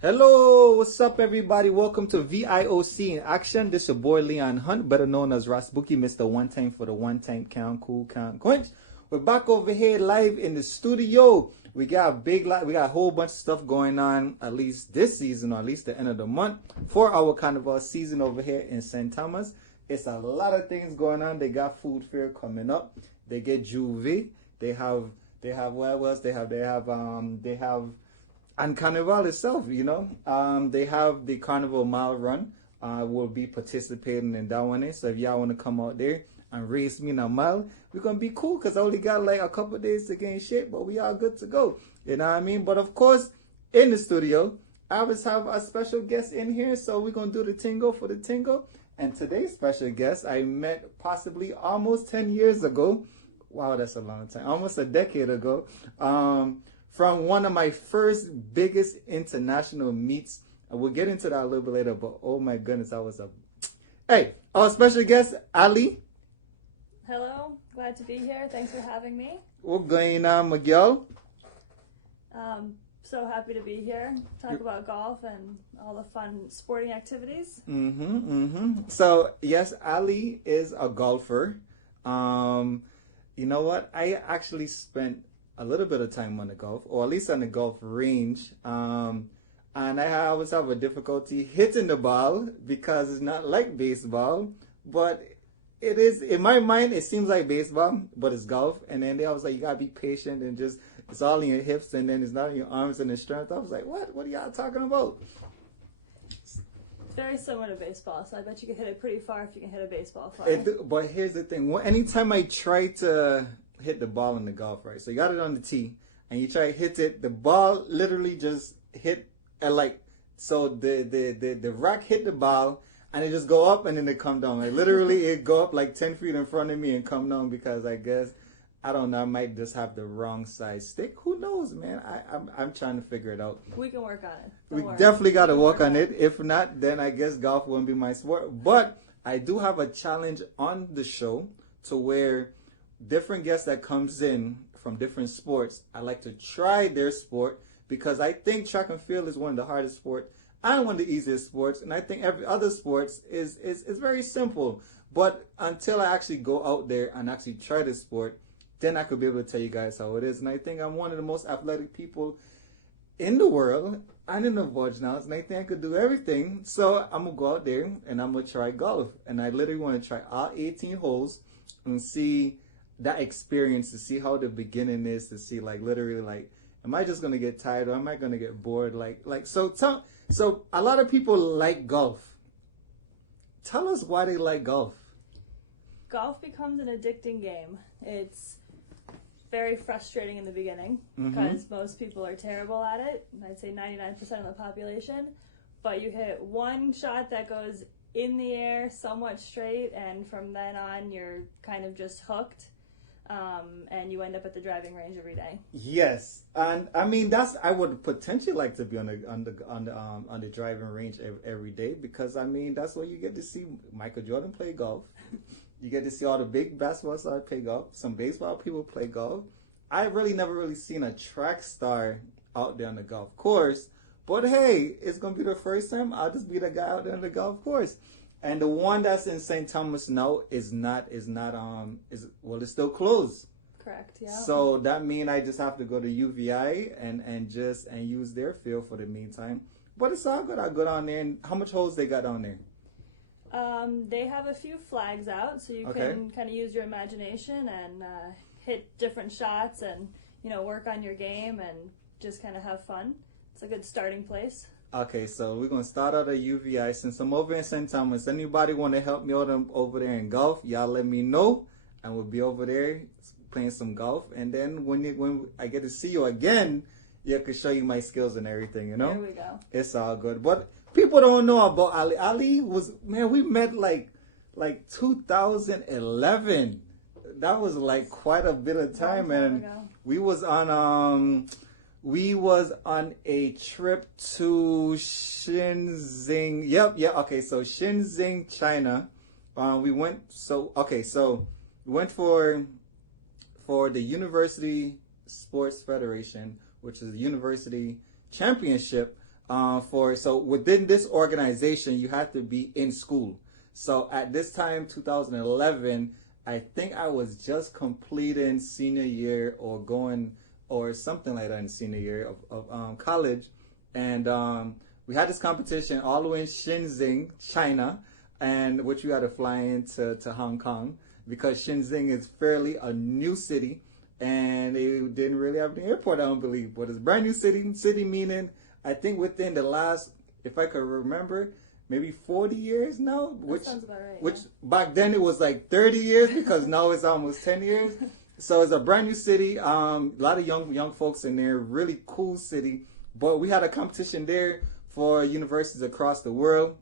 Hello, what's up, everybody? Welcome to VIOC in action. This is your boy Leon Hunt, better known as Ras Bookie, Mr. One Time for the One Time Count Cool Count Quench. We're back over here live in the studio. We got a whole bunch of stuff going on, at least this season, or at least the end of the month, for our carnival season over here in St. Thomas. It's a lot of things going on. They got food fair coming up. They get Juve. They have what else? They have and Carnival itself, they have the Carnival Mile Run. We'll be participating in that one. So if y'all want to come out there and race me in a mile, we're going to be cool because I only got like a couple days to get in shape, but we are good to go. You know what I mean? But of course, in the studio, I always have a special guest in here. So we're going to do the tingo for the tingo. And today's special guest, I met possibly almost 10 years ago. Wow, that's a long time. Almost a decade ago. From one of my first biggest international meets. We'll get into that a little bit later, but oh my goodness, I was a... Hey, our special guest, Ali. Hello, glad to be here. Thanks for having me. What's going on, Miguel? So happy to be here. Talk about golf and all the fun sporting activities. So, yes, Ali is a golfer. You know what? I actually spent a little bit of time on the golf, or at least on the golf range. And I always have a difficulty hitting the ball because it's not like baseball, but it is, in my mind, it seems like baseball, but it's golf. And then they always like, you gotta be patient and just, it's all in your hips and then it's not in your arms and the strength. I was like, what are y'all talking about? It's very similar to baseball, so I bet you can hit it pretty far if you can hit a baseball far. But here's the thing, anytime I try to hit the ball in the golf, right? So you got it on the tee and you try to hit it, the ball literally just hit so the rack hit the ball and it just go up and then it come down. Like literally it go up like 10 feet in front of me and come down because I guess, I don't know, I might just have the wrong size stick. Who knows, man? I'm trying to figure it out. We can work on it. We definitely got to work on it. If not, then I guess golf won't be my sport. But I do have a challenge on the show to where different guests that comes in from different sports, I like to try their sport because I think track and field is one of the hardest sports and one of the easiest sports, and I think every other sports is very simple. But until I actually go out there and actually try the sport, then I could be able to tell you guys how it is. And I think I'm one of the most athletic people in the world and in the Vojnals, and I think I could do everything. So I'm gonna go out there and I'm gonna try golf, and I literally want to try all 18 holes and see that experience, to see how the beginning is, to see like literally like, am I just gonna get tired or am I gonna get bored? So a lot of people like golf. Tell us why they like golf. Golf becomes an addicting game. It's very frustrating in the beginning because most people are terrible at it. I'd say 99% of the population. But you hit one shot that goes in the air somewhat straight, and from then on you're kind of just hooked. And you end up at the driving range every day. Yes, and I mean I would potentially like to be on the driving range every day, because I mean that's where you get to see Michael Jordan play golf. You get to see all the big basketball stars play golf. Some baseball people play golf. I really never really seen a track star out there on the golf course. But hey, it's gonna be the first time. I'll just be the guy out there on the golf course. And the one that's in St. Thomas now it's still closed. Correct, yeah. So that means I just have to go to UVI and use their field for the meantime. But it's all good. I'll go down there. And how much holes they got down there? They have a few flags out, so you can kind of use your imagination and hit different shots and, work on your game and just kind of have fun. It's a good starting place. Okay, so we're going to start out at UVI. Since I'm over in St. Thomas, anybody want to help me out over there in golf, y'all let me know, and we'll be over there playing some golf. And then when I get to see you again, you can show you my skills and everything, There we go. It's all good. But people don't know about Ali. Ali was, man, we met like 2011. That was like quite a bit of time, and we was on a trip to Shenzhen. Okay, so Shenzhen, China. We went for the University Sports Federation, which is the university championship So within this organization, you have to be in school. So at this time, 2011, I think I was just completing senior year or going or something like that in senior year of college, and we had this competition all the way in Shenzhen, China, and which we had to fly into Hong Kong because Shenzhen is fairly a new city, and they didn't really have an airport, I don't believe, but it's a brand new city. City meaning, I think within the last, if I could remember, maybe 40 years now, which sounds about right, which back then it was like 30 years because now it's almost 10 years. So it's a brand new city, a lot of young folks in there, really cool city. But we had a competition there for universities across the world.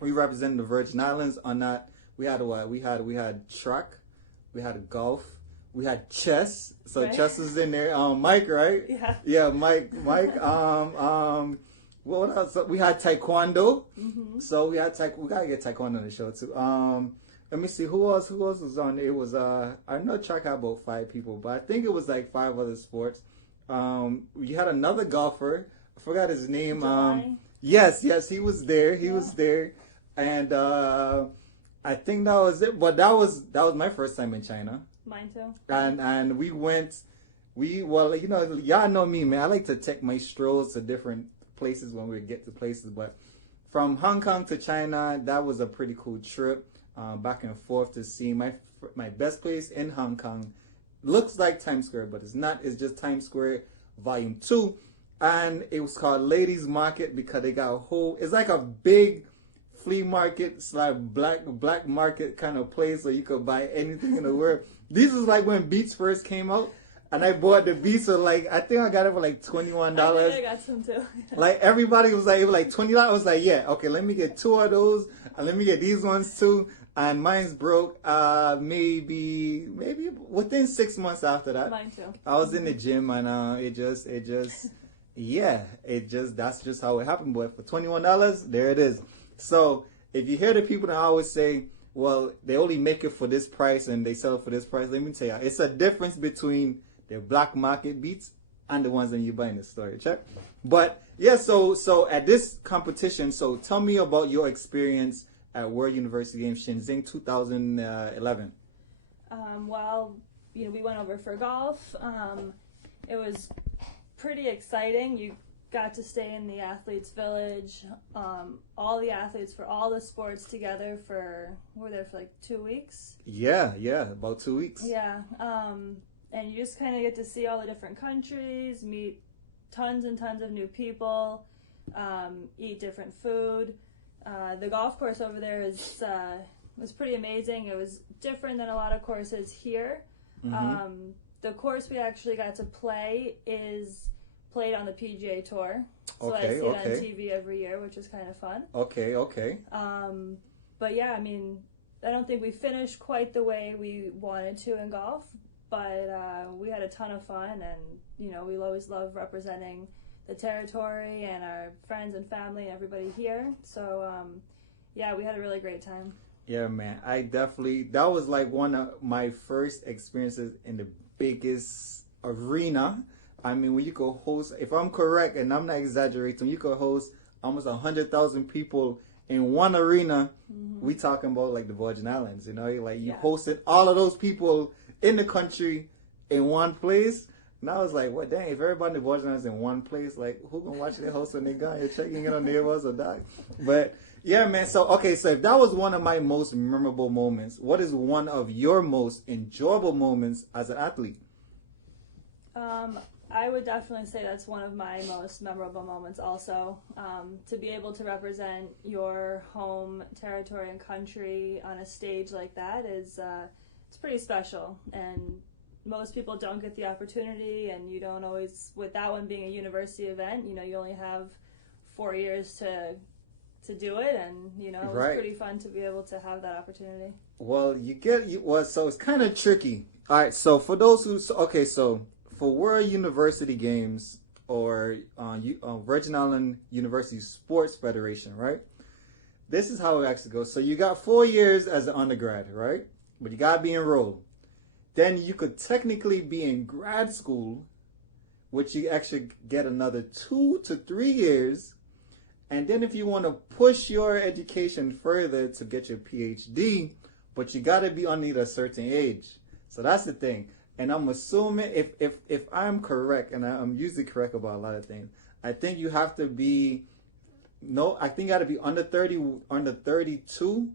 We represented the Virgin Islands on that. We had what? We had track, we had golf, we had chess. So right. Chess was in there. Mike, right? Yeah. Yeah, Mike. What else? So we had taekwondo. Mm-hmm. So we gotta get taekwondo on the show too. Let me see who else was on there. It was I know track had about 5 people, but I think it was like 5 other sports. We had another golfer. I forgot his name. Yes, he was there. He was there, and I think that was it. But that was my first time in China. Mine too. And we went. Well, y'all know me, man. I like to take my strolls to different places when we get to places. But from Hong Kong to China, that was a pretty cool trip. Back and forth to see my best place in Hong Kong. Looks like Times Square, but it's not. It's just Times Square Volume 2. And it was called Ladies Market because they got a whole, it's like a big flea market / black market kind of place where you could buy anything in the world. These was like when Beats first came out. And I bought the Beats for like, I think I got it for like $21. I got some too. Like everybody was like, it was like $20. I was like, yeah, okay, let me get 2 of those. And let me get these ones too. And mine's broke maybe within 6 months after that. Mine too. I was in the gym and that's just how it happened. But for $21, there it is. So if you hear the people that always say, well, they only make it for this price and they sell it for this price, let me tell you, it's a difference between the black market Beats and the ones that you buy in the store. Check. But yeah, so at this competition, so tell me about your experience at World University Games Shenzhen 2011. Well, we went over for golf. It was pretty exciting. You got to stay in the athletes' village. All the athletes for all the sports together we were there for like 2 weeks. Yeah, about 2 weeks. Yeah, and you just kind of get to see all the different countries, meet tons and tons of new people, eat different food. The golf course over there was pretty amazing. It was different than a lot of courses here. Mm-hmm. The course we actually got to play is played on the PGA Tour. So I see it on TV every year, which is kind of fun. Okay. But yeah, I mean, I don't think we finished quite the way we wanted to in golf, but we had a ton of fun, and we always love representing the territory and our friends and family and everybody here. So yeah, we had a really great time. Yeah, man, that was like one of my first experiences in the biggest arena. I mean, when you could host, if I'm correct and I'm not exaggerating, you could host almost 100,000 people in one arena. Mm-hmm. We talking about like the Virgin Islands, like you hosted all of those people in the country in one place. And I was like, what, dang, if everybody in the Virgin Islands in one place, like who gonna watch their host when they gone? You're checking in on neighbors or die. But yeah, man. So if that was one of my most memorable moments, what is one of your most enjoyable moments as an athlete? I would definitely say that's one of my most memorable moments also. To be able to represent your home territory and country on a stage like that is it's pretty special, and most people don't get the opportunity, and you don't always, with that one being a university event, you only have 4 years to do it, and it was pretty fun to be able to have that opportunity. Well, so it's kind of tricky. All right, so for those who, for World University Games or Virgin Island University Sports Federation, right? This is how it actually goes. So you got 4 years as an undergrad, right? But you gotta be enrolled. Then you could technically be in grad school, which you actually get another 2 to 3 years. And then if you want to push your education further to get your PhD, but you got to be under a certain age. So that's the thing. And I'm assuming if I'm correct, and I'm usually correct about a lot of things, I think you have to be I think you got to be under 30, under 32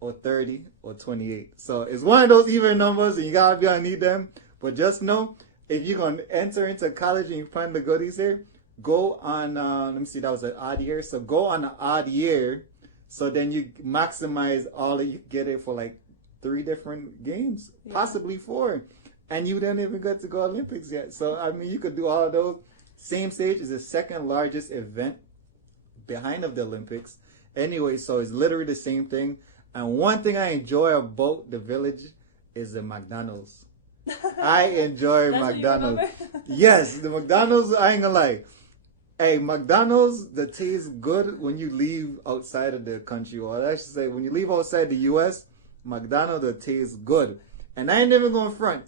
or 30 or 28. So it's one of those even numbers and you got to be underneath them. But just know, if you're going to enter into college and you plan to go this year, go on, let me see, that was an odd year. So go on an odd year. So then you maximize all of you get it for like 3 different games, possibly 4. And you didn't even get to go Olympics yet. So, I mean, you could do all of those. Same stage is the second largest event behind of the Olympics. Anyway, so it's literally the same thing. And one thing I enjoy about the village is the McDonald's. I enjoy McDonald's. Yes, the McDonald's, I ain't gonna lie. Hey, McDonald's, the taste good when you leave outside of the country. Or I should say, when you leave outside the U.S., McDonald's, the taste good. And I ain't even going front.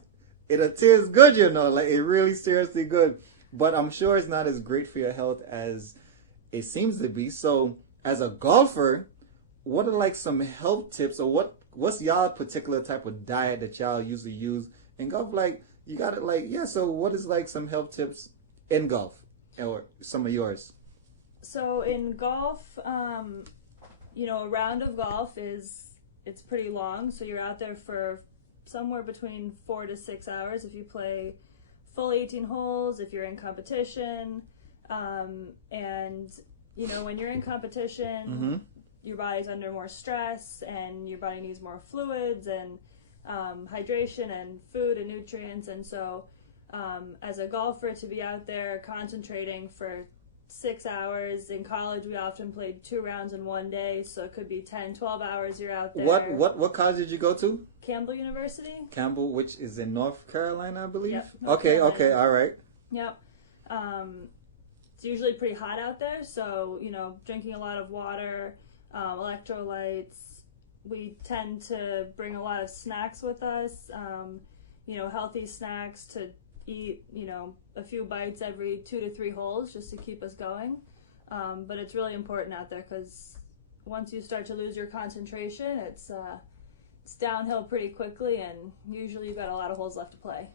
It'll taste good, you know, like it really seriously good. But I'm sure it's not as great for your health as it seems to be. So as a golfer, what are like some health tips, or what's y'all particular type of diet that y'all usually use in golf? Like you got it, like so what is like some health tips in golf, or some of yours? So in golf, you know, a round of golf it's pretty long, so you're out there for somewhere between 4 to 6 hours if you play full 18 holes, if you're in competition. And, you know, when you're in competition, your body's under more stress and your body needs more fluids and hydration and food and nutrients. And so as a golfer, to be out there concentrating for 6 hours, in college we often played 2 rounds in one day, so it could be 10, 12 hours you're out there. What college did you go to? Campbell University. Campbell, which is in North Carolina, I believe. Yep, okay, all right. Yep. It's usually pretty hot out there, so, you know, drinking a lot of water, electrolytes. We tend to bring a lot of snacks with us, you know, healthy snacks to eat, you know, a few bites every 2 to 3 holes just to keep us going. But it's really important out there because once you start to lose your concentration, it's downhill pretty quickly, and usually you've got a lot of holes left to play.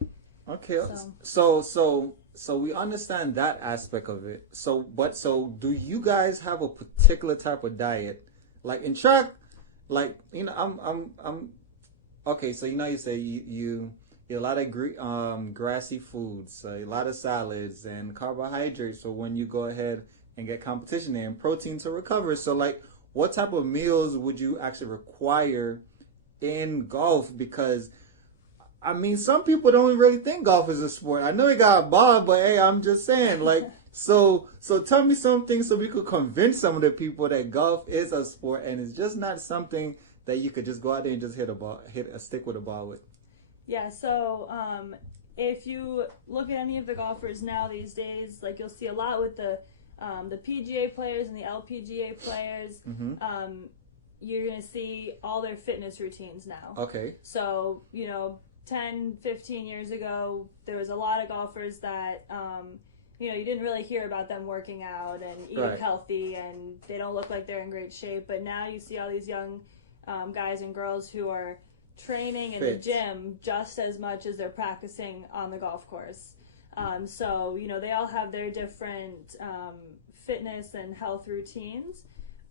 Okay, so we understand that aspect of it. So do you guys have a particular type of diet, like in track? Like, you know, I'm okay. So you know, you say you eat a lot of grassy foods, a lot of salads and carbohydrates. So when you go ahead and get competition and protein to recover, so like, what type of meals would you actually require in golf? Because I mean, some people don't really think golf is a sport. I know it got a ball, but hey, I'm just saying, like, so tell me something so we could convince some of the people that golf is a sport and it's just not something that you could just go out there and just hit a stick with a ball with. Yeah, so if you look at any of the golfers now these days, like you'll see a lot with the PGA players and the LPGA players. You're going to see all their fitness routines now. Okay. So, you know, 10, 15 years ago, there was a lot of golfers that, you know, you didn't really hear about them working out and eating healthy, and they don't look like they're in great shape. But now you see all these young guys and girls who are training in the gym just as much as they're practicing on the golf course. So, you know, they all have their different fitness and health routines.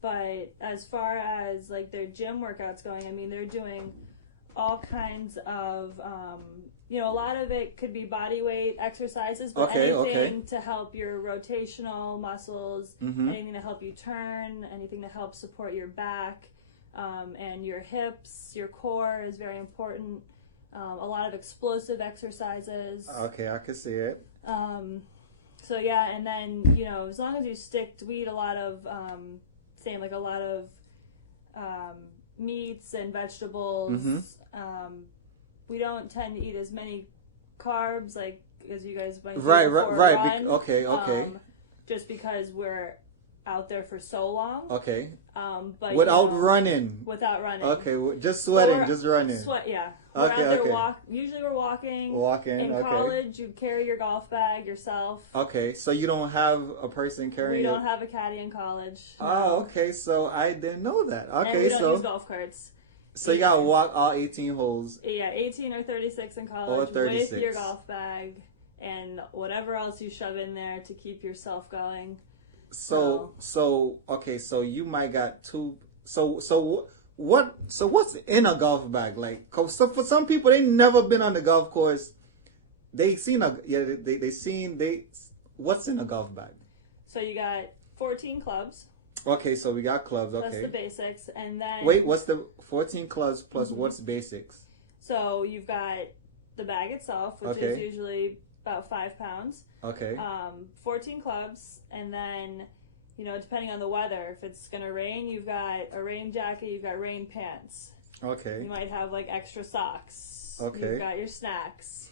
But as far as like their gym workouts going, I mean, they're doing all kinds of, you know, a lot of it could be body weight exercises, but anything to help your rotational muscles, anything to help you turn, anything to help support your back and your hips, your core is very important. A lot of explosive exercises. Okay, I can see it. So yeah, and then, you know, as long as you we eat a lot of, like a lot of meats and vegetables. We don't tend to eat as many carbs, like as you guys might. Right. Okay. Just because we're out there for so long. Okay. But without running. Without running. Okay, just sweating, just running. Yeah. We're Okay, out there okay. Usually we're walking. Walking, In okay. college, you carry your golf bag yourself. Okay, so you don't have a person carrying We don't have a caddy in college. No. Oh, okay, so I didn't know that. Okay, and we don't so use golf carts. so you gotta walk all 18 holes. Yeah, 18 or 36 in college Or 36. with your golf bag and whatever else you shove in there to keep yourself going. So okay, so you might got two. So what's in a golf bag? Like, so for some people, they never been on the golf course. They seen what's in a golf bag? So you got 14 clubs. Okay, so we got clubs. Okay, that's the basics, and then wait, what's the 14 clubs plus what's basics? So you've got the bag itself, which is usually about 5 pounds. Okay. 14 clubs, and then, depending on the weather, if it's gonna rain, you've got a rain jacket, you've got rain pants. Okay. You might have like extra socks. Okay. You've got your snacks,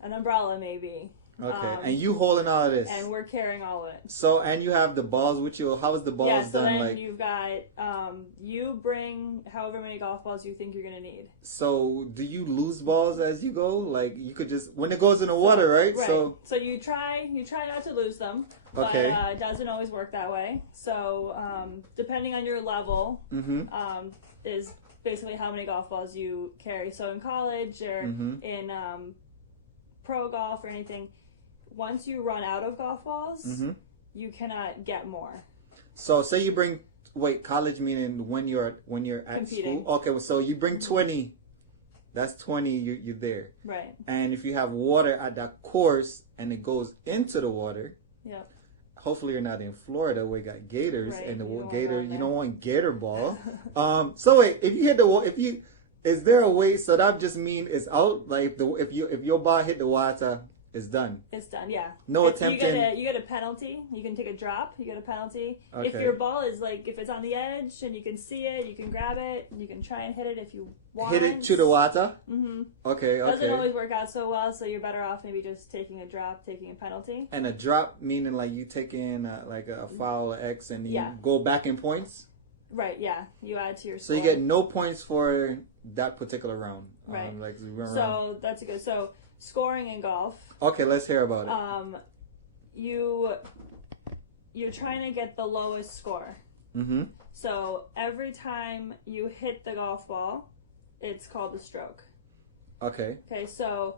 an umbrella maybe. Okay, and you holding all of this. And we're carrying all of it. So, and you have the balls with you. How is the balls done? done? Then like, you've got, you bring however many golf balls you think you're going to need. So, do you lose balls as you go? Like, you could just, when it goes in the water, right? Right. So you try not to lose them. But it doesn't always work that way. So, depending on your level, is basically how many golf balls you carry. So, in college or in pro golf or anything, once you run out of golf balls, you cannot get more. So say you bring college meaning when you're at competing. school. Okay, so you bring 20. That's 20. You're there. Right. And if you have water at that course and it goes into the water. Yep. Hopefully you're not in Florida where you got gators and the gator. You don't want gator ball. So wait, if you hit is there a way? So that just mean it's out. Like if your ball hit the water. It's done. It's done, yeah. No attempting. You get a penalty. You can take a drop. You get a penalty. Okay. If your ball is if it's on the edge and you can see it, you can grab it. You can try and hit it if you want. Hit it to the water? Mm-hmm. Okay. Doesn't always work out so well, so you're better off maybe just taking a drop, taking a penalty. And a drop meaning like you take in like a foul or X and you go back in points? Right, yeah. You add to your score. So score. you get no points for that particular round. Right. So that's a good. So scoring in golf. Okay, let's hear about it. You're trying to get the lowest score. Mm-hmm. So every time you hit the golf ball, it's called a stroke. Okay. Okay, so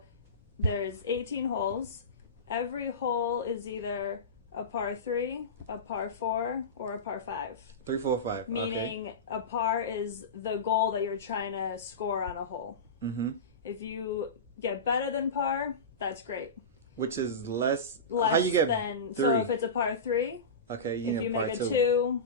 there's 18 holes. Every hole is either a par 3, a par 4, or a par 5. 3, 4, 5. Meaning a par is the goal that you're trying to score on a hole. Mm-hmm. If you get better than par, that's great. Which is less how you get than 3? So if it's a par 3, okay, if you make a 2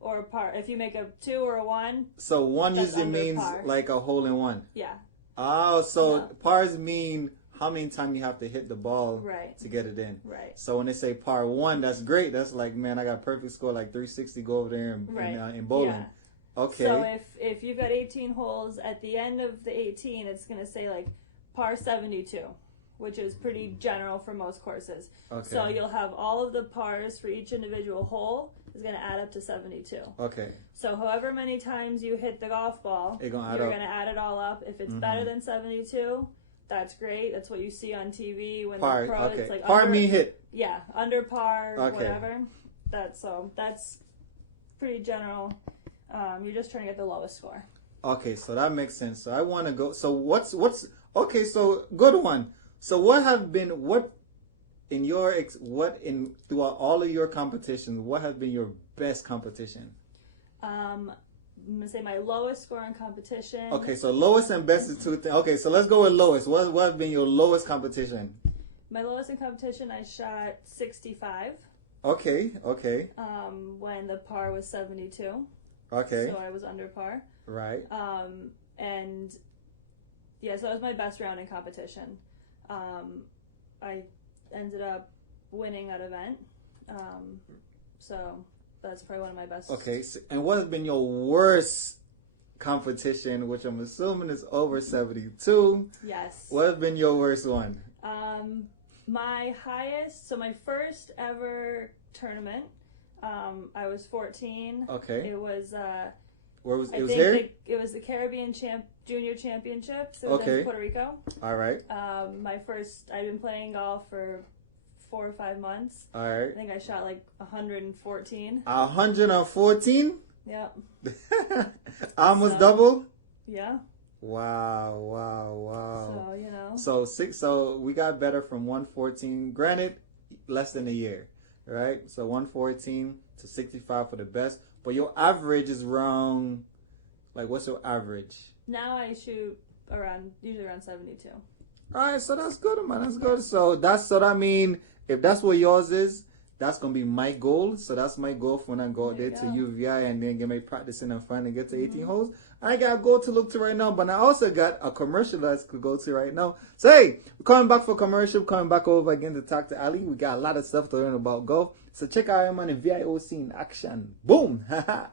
or a par, if you make a 2 or a 1, so 1 usually means par. like a hole in one. Yeah. Oh, so pars mean how many times you have to hit the ball to get it in. Right. So when they say par 1, that's great. That's like, man, I got a perfect score, like 360. Go over there in bowling. Yeah. Okay. So if you've got 18 holes, at the end of the 18, it's going to say like par 72, which is pretty general for most courses. Okay. So you'll have all of the pars for each individual hole is going to add up to 72. Okay. So however many times you hit the golf ball, you're going to add it all up. If it's better than 72, that's great. That's what you see on TV when par, the pro. Okay. It's like par mean hit. Yeah, under par, whatever. That's pretty general. You're just trying to get the lowest score. Okay, so that makes sense. So I want to go. So what's okay? So good one. So throughout all of your competitions, what has been your best competition? I'm gonna say my lowest score in competition. Okay, so lowest and best is 2 things. Okay, so let's go with lowest. What has been your lowest competition? My lowest in competition, I shot 65. Okay. When the par was 72. Okay. So I was under par. Right. And yeah, so that was my best round in competition. I ended up winning that event. So that's probably one of my best. Okay, so, and what has been your worst competition, which I'm assuming is over 72? Yes. What has been your worst one? My highest, so my first ever tournament, I was 14. Okay. It was Where was I it? Was think here? it was the Caribbean Junior Championships. It was Okay. in Puerto Rico. All right. I'd been playing golf for 4 or 5 months. All I right. think I shot like 114. 114. Yep. Almost So- double. Yeah. Wow. Wow. Wow. So, you know. So we got better from 114. Granted, less than a year, right? So 114 to 65 for the best. But your average is around, like, what's your average? Now I shoot usually around 72. All right, so that's good, man. That's good. So that mean, if that's what yours is, that's gonna be my goal. So that's my goal for when I go out there There to you go. UVI and then get my practicing and finally get to 18 holes. I got a goal to look to right now, but I also got a commercial that I could go to right now. So hey, we're coming back for commercial, coming back over again to talk to Ali. We got a lot of stuff to learn about golf. So check out him on the VIOC in action. Boom! Haha.